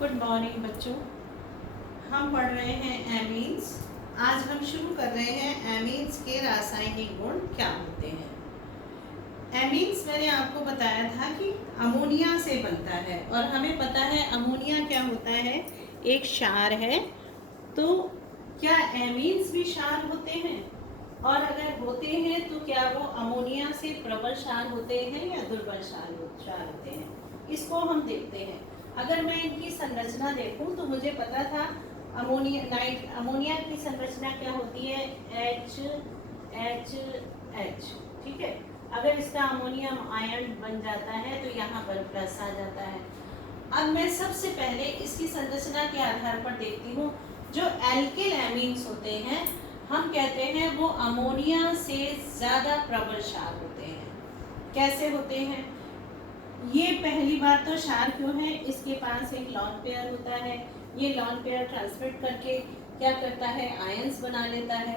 Good morning बच्चों। हम पढ़ रहे हैं एमीन्स। आज हम शुरू कर रहे हैं एमीन्स के रासायनिक गुण क्या होते हैं। एमीन्स मैंने आपको बताया था कि अमोनिया से बनता है और हमें पता है अमोनिया क्या होता है, एक क्षार है। तो क्या एमीन्स भी क्षार होते हैं, और अगर होते हैं तो क्या वो अमोनिया से प्रबल क्षार होते हैं या दुर्बल क्षार होते हैं, इसको हम देखते हैं। अगर मैं इनकी संरचना देखूं तो मुझे पता था अमोनिया की संरचना क्या होती है, एच एच एच। ठीक है, अगर इसका अमोनियम आयन बन जाता है तो यहाँ पर प्लस आ जाता है। अब मैं सबसे पहले इसकी संरचना के आधार पर देखती हूँ। जो एल्किल एमीन्स होते हैं हम कहते हैं वो अमोनिया से ज़्यादा प्रबल क्षार होते हैं। कैसे होते हैं? ये पहली बात तो क्षार क्यों है, इसके पास एक लॉन पेयर होता है। ये लॉन पेयर ट्रांसमिट करके क्या करता है, आयंस बना लेता है।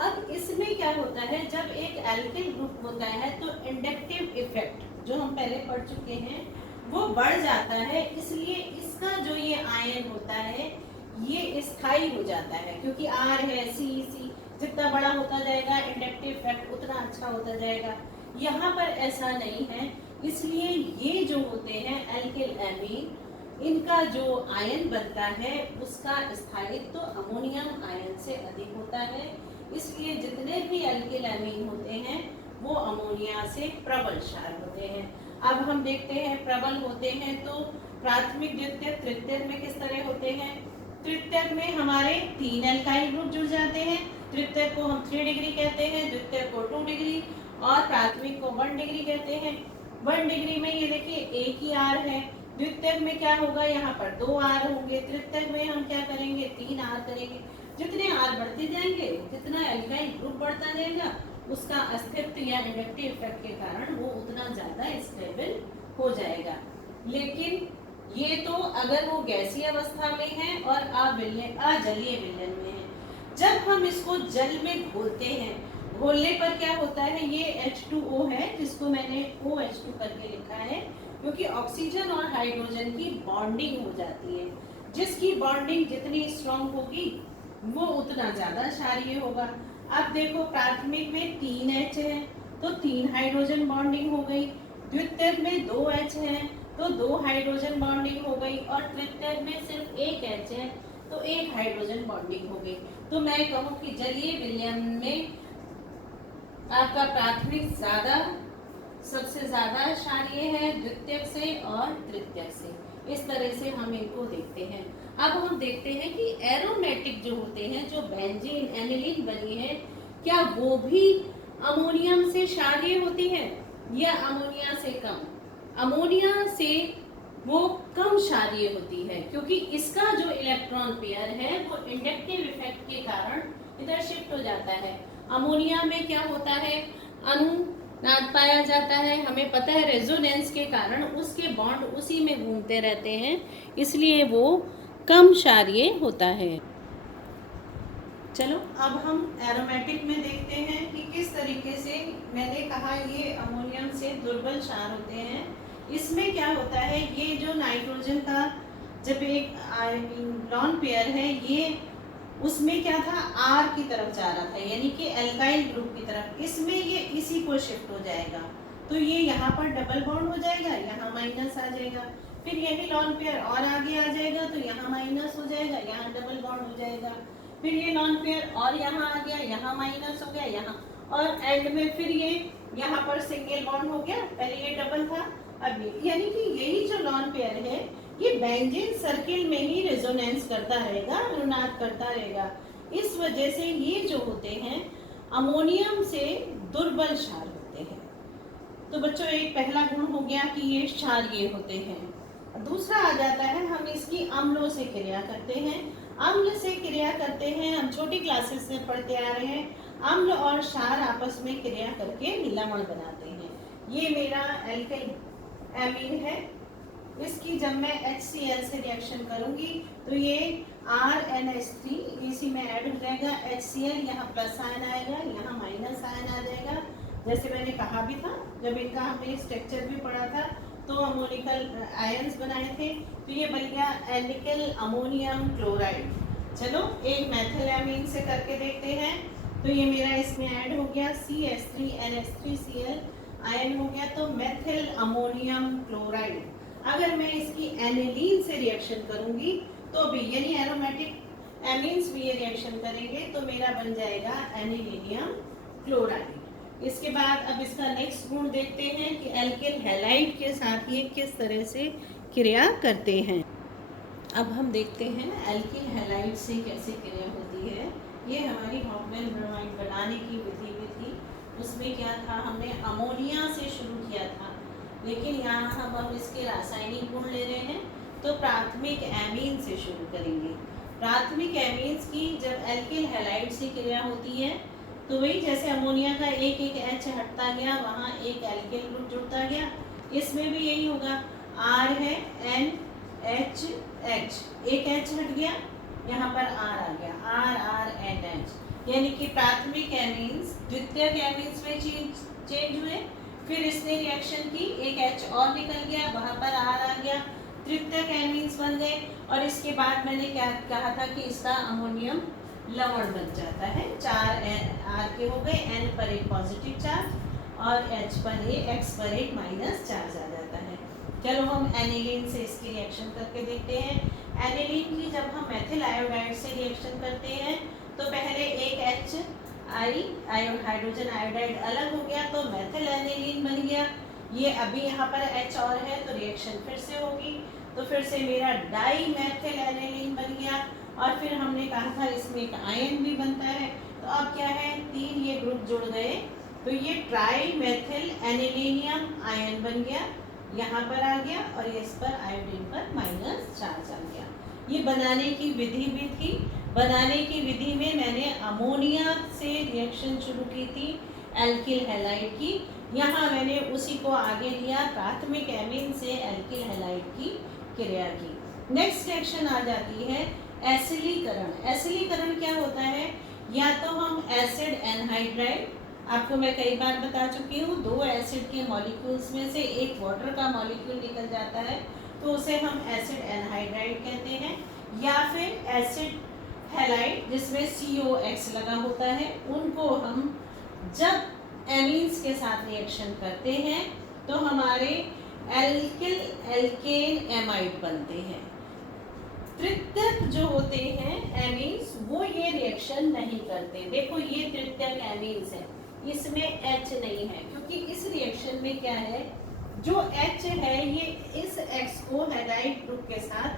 अब इसमें क्या होता है, जब एक एल्किल ग्रुप होता है तो इंडक्टिव इफेक्ट जो हम पहले पढ़ चुके हैं वो बढ़ जाता है, इसलिए इसका जो ये आयन होता है ये स्थायी हो जाता है। क्योंकि आर है, सी जितना बड़ा होता जाएगा इंडक्टिव इफेक्ट उतना अच्छा होता जाएगा। यहाँ पर ऐसा नहीं है, इसलिए ये जो होते हैं एल्किल एमीन, इनका जो आयन बनता है उसका स्थायित्व तो अमोनियम आयन से अधिक होता है। इसलिए जितने भी एल्किल एमीन होते हैं वो अमोनिया से प्रबल क्षार होते हैं। अब हम देखते हैं प्रबल होते हैं तो प्राथमिक, द्वितीयक, तृतीयक में किस तरह होते हैं। तृतीयक में हमारे 3 एल्काइल ग्रुप जुड़ जाते हैं। तृतीयक को हम 3 डिग्री कहते हैं, द्वितीयक को 2 डिग्री और प्राथमिक को 1 डिग्री कहते हैं। 1 डिग्री में ये देखिए एक ही आर है। द्वितीयक में क्या होगा, यहाँ पर 2 आर होंगे। तृतीयक में हम क्या करेंगे, 3 आर करेंगे। जितने आर बढ़ते जाएंगे जितना एल्काइल ग्रुप बढ़ता जाएगा उसका अस्तित्व या इंडक्टिव इफेक्ट के कारण वो उतना ज्यादा स्टेबल हो जाएगा। लेकिन ये तो अगर वो गैसीय अवस्था में है और अजलीय विलयन में है। जब हम इसको जल में घोलते हैं, घोलने पर क्या होता है, ये H2O है जिसको मैंने OH2 करके लिखा है, क्योंकि ऑक्सीजन और हाइड्रोजन की बॉन्डिंग हो जाती है। जिसकी बॉन्डिंग जितनी स्ट्रॉन्ग होगी वो उतना ज्यादा क्षारीय होगा। अब देखो प्राथमिक में 3 H है तो 3 हाइड्रोजन बॉन्डिंग हो गई। द्वितीयक में 2 H है तो 2 हाइड्रोजन बॉन्डिंग हो गई, और तृतीयक में सिर्फ 1 H है तो 1 हाइड्रोजन बॉन्डिंग हो गई। तो मैं कहूँ कि जलीय विलयन में आपका प्राथमिक सबसे ज्यादा क्षारीय है द्वितीयक से और तृतीयक से। इस तरह से हम इनको देखते हैं। अब हम देखते हैं कि एरोमेटिक जो होते हैं, जो बेंजीन एनिलीन बनी है, क्या वो भी अमोनियम से क्षारीय होती है या अमोनिया से कम। अमोनिया से वो कम क्षारीय होती है, क्योंकि इसका जो इलेक्ट्रॉन पेयर है वो इंडक्टिव इफेक्ट के कारण इधर शिफ्ट हो जाता है। अमोनिया में क्या होता है, अनुनाद पाया जाता है। हमें पता है रेजोनेंस के कारण उसके बॉन्ड उसी में घूमते रहते हैं, इसलिए वो कम क्षारीय होता है। चलो अब हम एरोमेटिक में देखते हैं कि किस तरीके से, मैंने कहा ये अमोनियम से दुर्बल क्षार होते हैं। इसमें क्या होता है, ये जो नाइट्रोजन का जब एक लॉन पेयर है ये उसमें क्या था, आर की तरफ जा रहा था, यानी कि एल्काइल ग्रुप की तरफ। इसमें ये इसी को शिफ्ट हो जाएगा तो ये यहाँ पर डबल बॉन्ड हो जाएगा, यहाँ माइनस आ जाएगा। फिर यही लॉन पेयर और आगे आ जाएगा तो यहाँ माइनस हो जाएगा, यहाँ डबल बॉन्ड हो जाएगा। फिर ये लॉन पेयर और यहाँ आ गया, यहाँ माइनस हो गया, यहाँ, और एंड में फिर ये यहाँ पर सिंगल बॉन्ड हो गया। पहले ये डबल था, अब ये, यानी कि यही जो लॉन पेयर है ये बेंजीन सर्किल में ही रेजोनेंस करता रहेगा, अनुनाद करता रहेगा। इस वजह से ये जो होते हैं अमोनियम से दुर्बल क्षार होते हैं। तो बच्चों एक पहला गुण हो गया कि ये क्षारीय होते हैं। दूसरा आ जाता है, हम इसकी अम्लों से क्रिया करते हैं। अम्ल से क्रिया करते हैं, हम छोटी क्लासेस से पढ़ते आ रहे हैं। अम्ल और क्षार आपस में क्रिया करके लवण बनाते हैं। ये मेरा एल्किल एमीन है, इसकी जब मैं HCl से रिएक्शन करूंगी तो ये RNH3 इसी में ऐड हो जाएगा। HCl यहाँ प्लस आयन आएगा, यहाँ माइनस आयन आ जाएगा। जैसे मैंने कहा भी था, जब इनका हमने स्ट्रक्चर भी पढ़ा था तो अमोनिकल आयंस बनाए थे, तो ये बन गया एल्किल अमोनियम क्लोराइड। चलो एक मेथिलामीन से करके देखते हैं। तो ये मेरा इसमें ऐड हो गया CH3NH3Cl आयन हो गया, तो मेथिल अमोनियम क्लोराइड। अगर मैं इसकी एनिलीन से रिएक्शन करूंगी तो भी यानी एरोमेटिक एमीन्स भी ये रिएक्शन करेंगे, तो मेरा बन जाएगा एनिलीनियम क्लोराइड। इसके बाद अब इसका नेक्स्ट गुण देखते हैं कि एल्किल हैलाइड के साथ ये किस तरह से क्रिया करते हैं। अब हम देखते हैं एल्किल हैलाइड से कैसे क्रिया होती है। ये हमारी हॉफमैन ब्रोमाइड बनाने की विधि भी थी। उसमें क्या था, हमने अमोनिया से शुरू किया था, लेकिन यहाँ हम अब इसके रासायनिक गुण ले रहे हैं, तो प्राथमिक एमीन से शुरू करेंगे। प्राथमिक एमीन्स की जब एल्किल हैलाइड से क्रिया होती है तो वही जैसे अमोनिया का एक एक H हटता गया, वहाँ एक एल्किल ग्रुप जुड़ता गया। इसमें भी यही होगा, R है NH, एक H हट गया, यहाँ पर R आ गया, RNH। यानी कि प्राथमिक एमीन्स द्वितीयक एमीन्स में चेंज हुए, फिर इसने रिएक्शन की, एक H और निकल गया, वहाँ पर R आ गया, तृतीयक एमीन्स बन गए। और इसके बाद मैंने क्या कहा था कि इसका अमोनियम लवण बन जाता है। 4 R के हो गए, N पर एक पॉजिटिव चार्ज और H पर X पर एक माइनस चार्ज आ जाता है। चलो हम एनिलीन से इसकी रिएक्शन करके देखते हैं। एनिलीन की जब हम मेथिल आयोडाइड से रिएक्शन करते हैं तो पहले एक H हाइड्रोजन आयोडाइड अलग हो गया, तो मेथिल एनिलीन बन गया। ये अभी यहाँ पर H और है, तो रिएक्शन फिर से होगी, तो फिर से मेरा डाई मेथिल एनिलीन बन गया। और फिर हमने कहा था इसमें एक आयन भी बनता है, तो अब क्या है, 3 ये ग्रुप जुड़ गए, तो ये ट्राई मेथिल एनिलीनियम आयन बन गया, यहाँ पर आ गया, और इस पर आयोडीन पर माइनस चार्ज आ गया। ये बनाने की विधि भी थी। बनाने की विधि में मैंने अमोनिया से रिएक्शन शुरू की थी एल्किल हैलाइड की। यहाँ मैंने उसी को आगे लिया, प्राथमिक एमीन से एल्किल हैलाइड की क्रिया की। नेक्स्ट रिएक्शन आ जाती है एसिलीकरण। एसिलीकरण क्या होता है, या तो हम एसिड एनहाइड्राइड, आपको मैं कई बार बता चुकी हूँ, 2 एसिड के मॉलिक्यूल्स में से एक वाटर का मॉलिक्यूल निकल जाता है, तो उसे हम एसिड एनहाइड्राइड कहते हैं। या फिर एसिड हैलाइड जिसमें COX लगा होता है, उनको हम जब एमीन्स के साथ रिएक्शन करते हैं तो हमारे एल्किल एल्केन एमाइड बनते हैं। तृतीयक जो होते हैं एमीन्स, वो ये रिएक्शन नहीं करते। देखो ये तृतीयक एमीन्स है, इसमें H नहीं है, क्योंकि इस रिएक्शन में क्या है, जो H है ये इस X को हैलाइड ग्रुप के साथ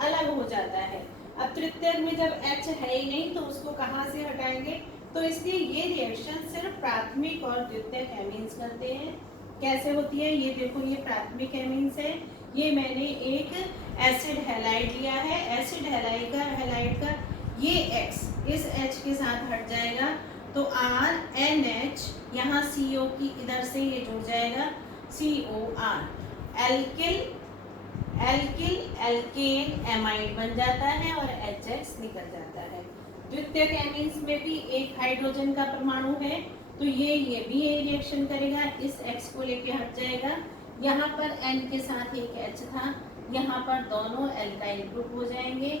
अलग हो जाता है। अब तृतीयक में जब H है ही नहीं, तो उसको कहाँ से हटाएंगे, तो इसलिए ये रिएक्शन सिर्फ प्राथमिक और द्वितीयक एमीन्स करते हैं। कैसे होती है, ये देखो, ये प्राथमिक एमीन्स है, ये मैंने एक एसिड हैलाइड लिया है, एसिड हैलाइड का ये X इस H के साथ हट जाएगा, तो RNH, यहाँ CO की इधर से ये जुड़ जाएगा, COR, एल्किल एल्केन एमाइड बन जाता है और HX निकल जाता है। द्वितीयक एमीन्स में भी एक हाइड्रोजन का परमाणु है, तो ये भी ये रिएक्शन करेगा, इस X को लेके हट जाएगा, यहाँ पर N के साथ एक H था, यहाँ पर दोनों एल्काइल ग्रुप हो जाएंगे,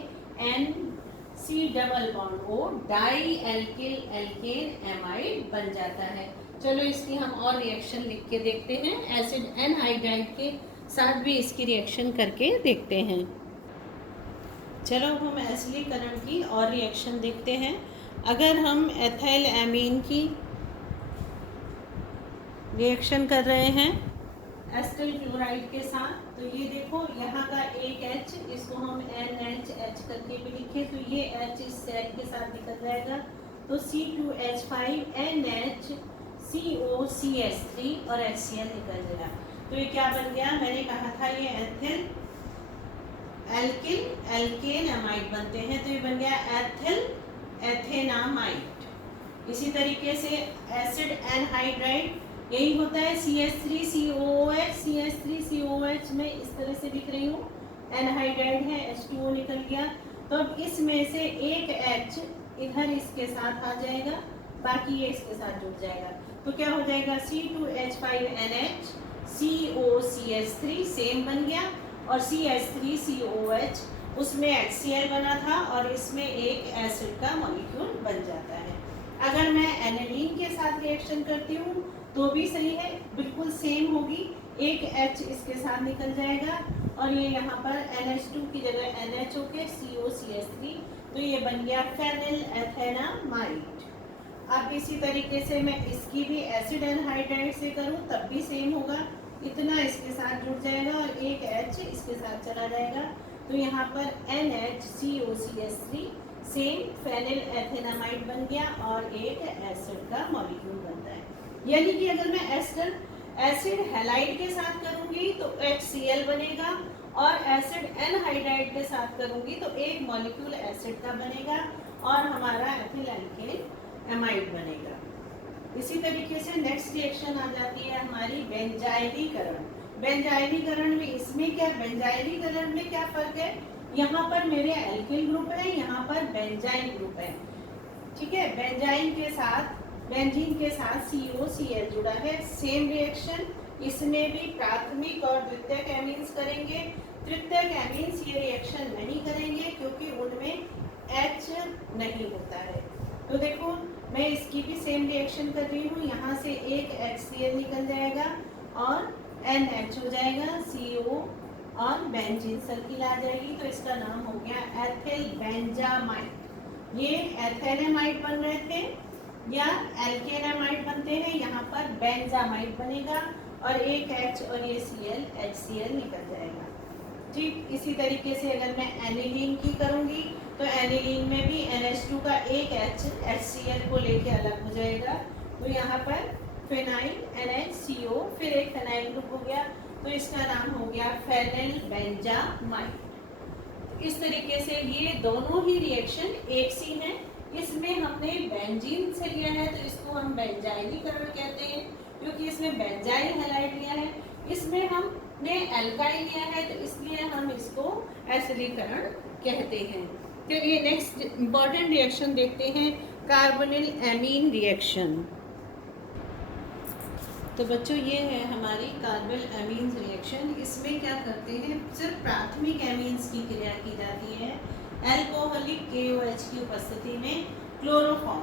NC double bond O dialkyl alkane amide बन जाता है। चलो इसकी हम और रिएक्शन लिख के देखते हैं, एसिड एनहाइड्राइड के साथ भी इसकी रिएक्शन करके देखते हैं। चलो हम एसिलीकरण की और रिएक्शन देखते हैं। अगर हम एथाइल एमीन की रिएक्शन कर रहे हैं एसिटिल क्लोराइड के साथ, तो ये देखो यहाँ का एक H, इसको हम NHH करके भी लिखे, तो ये H इस सेट के साथ निकल जाएगा, तो C2H5NH और HCl निकल जाएगा। तो ये क्या बन गया, मैंने कहा था ये एथिल एल्किल एल्केन एमाइड बनते हैं, तो ये बन गया एथिल एथेनामाइड। इसी तरीके से एसिड एनहाइड्राइड यही होता है, CH3COOH में इस तरह से लिख रही हूँ, एनहाइड्राइड है, H2O निकल गया, तो अब इसमें से एक H इधर इसके साथ आ जाएगा, बाकी ये इसके साथ जुड़ जाएगा, तो क्या हो जाएगा, C2H5NH COCH3 सेम बन गया, और CH3COH उसमें HCl बना था और इसमें एक एसिड का मॉलिक्यूल बन जाता है। अगर मैं एनालीन के साथ रिएक्शन करती हूँ तो भी सही है, बिल्कुल सेम होगी, एक H इसके साथ निकल जाएगा और ये यहाँ पर NH2 की जगह NH होके COCH3, तो ये बन गया फेनिल एथेनामाइड। अब इसी तरीके से मैं इसकी भी एसिड एनहाइड्राइड से करूँ तब भी सेम होगा, इतना इसके साथ जुड़ जाएगा और एक H इसके साथ चला जाएगा, तो यहाँ पर NHCOCH3 सेम फेनिल एथेनामाइड बन गया और एक एसिड का मॉलिक्यूल बनता है। यानी कि अगर मैं एसिड हैलाइड के साथ करूंगी तो HCl बनेगा, और एसिड एनहाइड्राइड के साथ करूंगी तो एक मॉलिक्यूल एसिड का बनेगा और हमारा एथिल एल्केन एमाइड बनेगा। इसी तरीके से नेक्स्ट रिएक्शन आ जाती है हमारी बेंजाइलीकरण। बेंजाइलीकरण में इसमें क्या, बेंजाइलीकरण में क्या फर्क है, यहाँ पर मेरे एल्किल ग्रुप है, यहाँ पर बेंजाइन ग्रुप है, ठीक है। बेंजाइन के साथ, बेंजीन के साथ COCl जुड़ा है, सेम रिएक्शन, इसमें भी प्राथमिक और द्वितीयक एमीन्स करेंगे। तृतीयक एमीन्स ये रिएक्शन नहीं करेंगे क्योंकि उनमें H नहीं होता है। तो देखो मैं इसकी भी सेम रिएक्शन कर रही हूँ, यहाँ से एक HCl निकल जाएगा और NH हो जाएगा, CO और बेंजीन सर्किल आ जाएगी, तो इसका नाम हो गया एथिल बेंजामाइड। ये एथेनामाइड बन रहे थे या एल्केनामाइड बनते हैं, यहाँ पर बेंजामाइड बनेगा और एक H और ये Cl HCl निकल जाएगा, ठीक। इसी तरीके से अगर मैं एनिलीन की करूँगी तो एनिलीन में भी NH2 का एक H HCl को लेके अलग हो जाएगा, तो यहाँ पर फिनाइल NHCO फिर एक फिनाइल ग्रुप हो गया, तो इसका नाम हो गया फेनिल बेंजामाइड। इस तरीके से ये दोनों ही रिएक्शन एक सी हैं। इसमें हमने बेंजीन से लिया है तो इसको हम बेंजाइलीकरण कहते हैं क्योंकि इसमें बेंजाइल हैलाइड लिया है, इसमें हमने एल्काइल लिया है तो इसलिए हम इसको एसिडीकरण कहते हैं। चलिए नेक्स्ट इंपॉर्टेंट रिएक्शन देखते हैं, कार्बोनिल एमीन रिएक्शन। तो बच्चों ये है हमारी कार्बोनिल एमीन्स रिएक्शन। इसमें क्या करते हैं, सिर्फ प्राथमिक एमीन्स की क्रिया की जाती है। एल्कोहलिक KOH की उपस्थिति में क्लोरोफॉर्म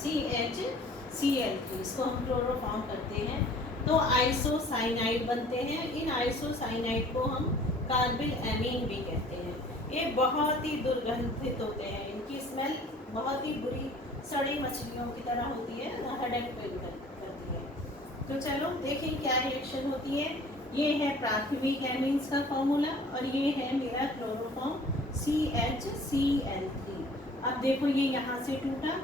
CHCl3 इसको हम क्लोरोफॉर्म करते हैं तो आइसोसाइनाइड बनते हैं। इन आइसोसाइनाइड को हम कार्बिल एमीन भी कहते हैं। ये बहुत ही दुर्गंधित होते हैं, इनकी स्मेल बहुत ही बुरी सड़ी मछलियों की तरह होती है, हेडेक पेन करती है। तो चलो देखें क्या रिएक्शन होती है। ये है प्राथमिक एमीन्स का फॉर्मूला और ये है मेरा क्लोरोफॉर्म CHCl3। अब देखो ये यहाँ से टूटा,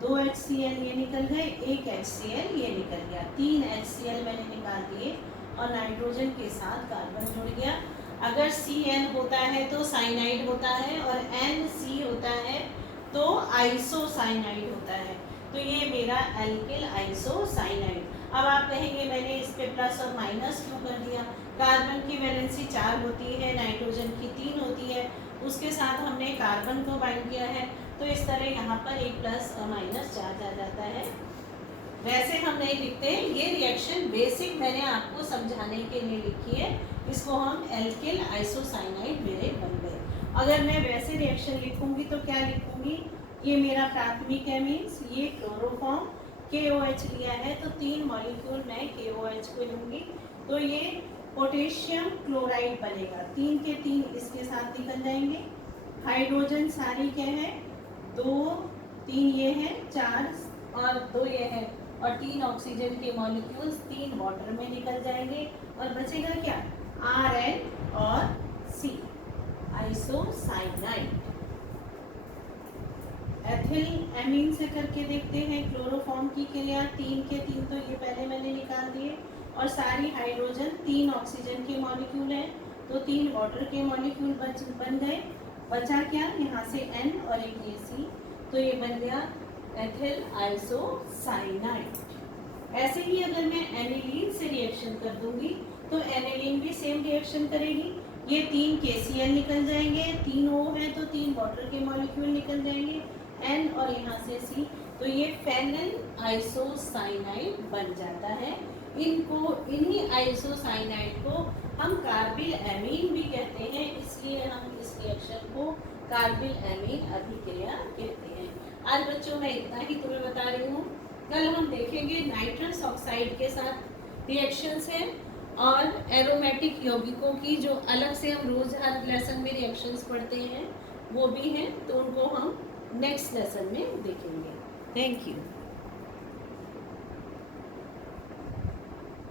2 HCl ये निकल गए, एक HCl ये निकल गया, 3 HCl मैंने निकाल दिए और नाइट्रोजन के साथ कार्बन जुड़ गया। अगर CN होता है तो साइनाइड होता है और NC होता है तो आइसोसाइनाइड होता है, तो ये मेरा एल्किल आइसोसाइनाइड। अब आप कहेंगे मैंने इस पे प्लस और माइनस क्यों कर दिया, कार्बन की वैलेंसी 4 होती है, नाइट्रोजन की 3 होती है, उसके साथ हमने कार्बन को बाइंड किया है तो इस तरह यहाँ पर एक प्लस और माइनस चार्ज आ जाता है। वैसे हम नहीं लिखते, ये रिएक्शन बेसिक मैंने आपको समझाने के लिए लिखी है, इसको हम एल्किल आइसोसाइनाइड मेरे बन गए। अगर मैं वैसे रिएक्शन लिखूंगी तो क्या लिखूंगी, ये मेरा प्राथमिक एमीन्स, ये क्लोरोफॉर्म KOH लिया है तो 3 मॉलिक्यूल मैं KOH को लूँगी तो ये पोटेशियम क्लोराइड बनेगा, 3 के 3 इसके साथ निकल जाएंगे। हाइड्रोजन सारी क्या है, 2 3 ये है, 4 और 2 ये है, और 3 ऑक्सीजन के मॉलिक्यूल्स 3 वाटर में निकल जाएंगे और बचेगा क्या, RN और C आइसोसाइनाइड। एथिल एमीन से करके देखते हैं क्लोरोफॉर्म की क्रिया, 3 के 3 तो ये पहले मैंने निकाल दिए और सारी हाइड्रोजन 3 ऑक्सीजन के मॉलिक्यूल हैं तो 3 वाटर के मॉलिक्यूल बन गए, बचा क्या, यहाँ से N और एक ये C, तो ये बन गया एथिल आइसोसाइनाइड। ऐसे ही अगर मैं एनिलीन से रिएक्शन कर दूंगी तो एनिलीन भी सेम रिएक्शन करेगी, ये 3 KCl निकल जाएंगे, 3 O है तो 3 वाटर के मॉलिक्यूल निकल जाएंगे, N और यहाँ से C, तो ये फेनिल आइसोसाइनाइड बन जाता है। इनको, इन्हीं आइसोसाइनाइड को हम कार्बिल एमीन भी कहते हैं, इसलिए हम इस रिएक्शन को कार्बिल एमीन अभिक्रिया कहते हैं। आज बच्चों मैं इतना ही तुम्हें बता रही हूँ। कल हम देखेंगे नाइट्रस ऑक्साइड के साथ रिएक्शंस हैं और एरोमेटिक यौगिकों की, जो अलग से हम रोज हर लेसन में रिएक्शंस पढ़ते हैं वो भी हैं, तो उनको हम नेक्स्ट लेसन में देखेंगे। Thank you.